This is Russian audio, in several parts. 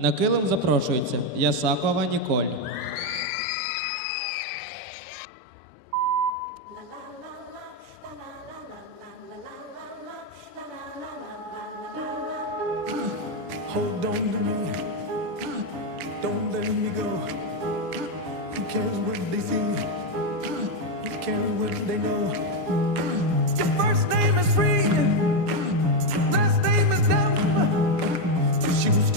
На килим запрошується Ясакова Ніколь. They know?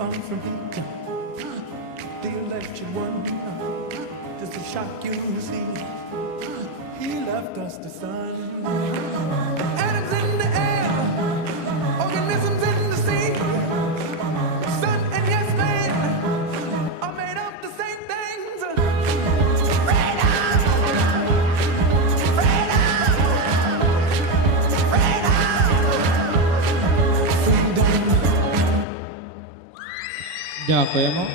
on from here. The election won. Does it shock you see? He left us the sun. Дякуємо.